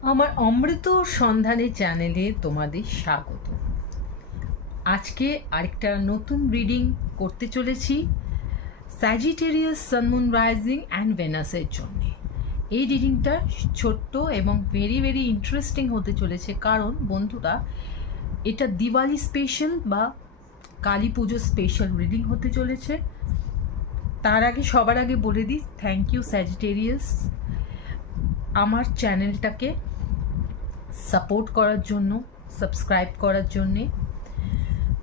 আমার অমৃত সন্ধানে চ্যানেলে তোমাদের স্বাগত। আজকে আরেকটা নতুন রিডিং করতে চলেছি স্যাজিটেরিয়াস সানমুন রাইজিং অ্যান্ড ভেনাসের জন্য। এই রিডিংটা ছোট্ট এবং ভেরি ভেরি ইন্টারেস্টিং হতে চলেছে, কারণ বন্ধুরা এটা দিওয়ালি স্পেশাল বা কালী পুজো স্পেশাল রিডিং হতে চলেছে। তার আগে সবার আগে বলে দিই, থ্যাংক ইউ স্যাজিটেরিয়াস আমার চ্যানেলটাকে সাপোর্ট করার জন্য, সাবস্ক্রাইব করার জন্যে।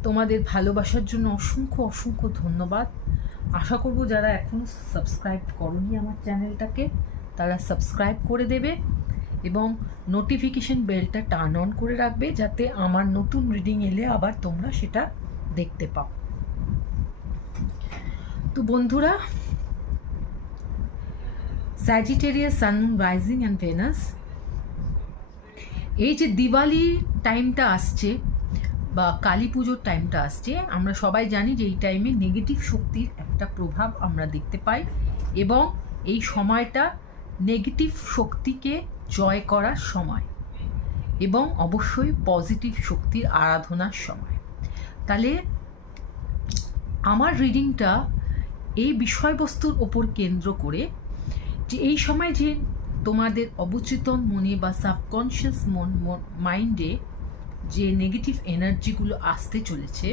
তোমাদের ভালোবাসার জন্য অসংখ্য অসংখ্য ধন্যবাদ। আশা করব যারা এখনও সাবস্ক্রাইব করোনি আমার চ্যানেলটাকে, তারা সাবস্ক্রাইব করে দেবে এবং নোটিফিকেশন বেলটা টার্ন অন করে রাখবে, যাতে আমার নতুন রিডিং এলে আবার তোমরা সেটা দেখতে পাও। তো বন্ধুরা, Sagittarius sun moon rising and Venus, এই যে দিওয়ালি টাইমটা আসছে বা কালী পুজোর টাইমটা আসছে, আমরা সবাই জানি যে এই টাইমে নেগেটিভ শক্তির একটা প্রভাব আমরা দেখতে পাই এবং এই সময়টা নেগেটিভ শক্তিকে জয় করার সময় এবং অবশ্যই পজিটিভ শক্তির আরাধনার সময়। তাহলে আমার রিডিংটা এই বিষয়বস্তুর ওপর কেন্দ্র করে যে এই সময় যে তোমাদের অবচেতন মনে বা সাবকনশিয়াস মাইন্ডে যে নেগেটিভ এনার্জিগুলো আসতে চলেছে,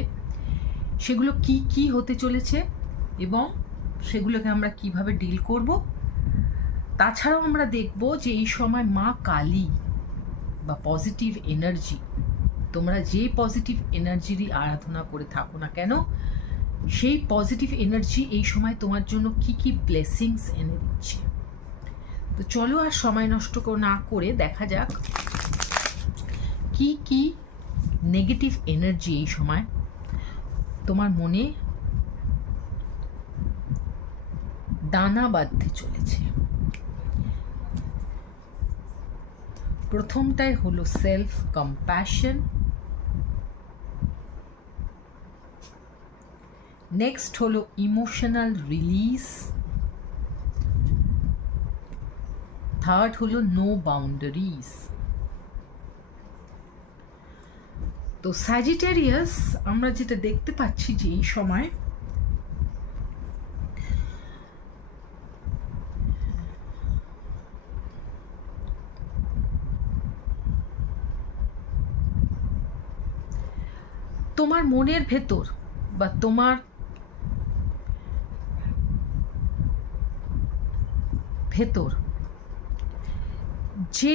সেগুলো কি কি হতে চলেছে এবং সেগুলোকে আমরা কিভাবে ডিল করব। তাছাড়াও আমরা দেখব যে এই সময় মা কালী বা পজিটিভ এনার্জি, তোমরা যে পজিটিভ এনার্জিরই আরাধনা করে থাকো না কেন, সেই পজিটিভ এনার্জি এই সময় তোমার জন্য কি কি ব্লেসিংস এনে দিচ্ছে। তো চলো আর সময় নষ্ট না করে দেখা যাক কি কি নেগেটিভ এনার্জি এই সময় তোমার মনে দানা বাঁধতে চলেছে। প্রথমটাই হলো সেলফ কম্প্যাশন, নেক্সট হলো ইমোশনাল রিলিজ, থার্ড হলো নো বাউন্ডারিজ। তো স্যাজিটেরিয়াস, আমরা যেটা দেখতে পাচ্ছি যে এই সময় তোমার মনের ভেতর বা তোমার ভেতর যে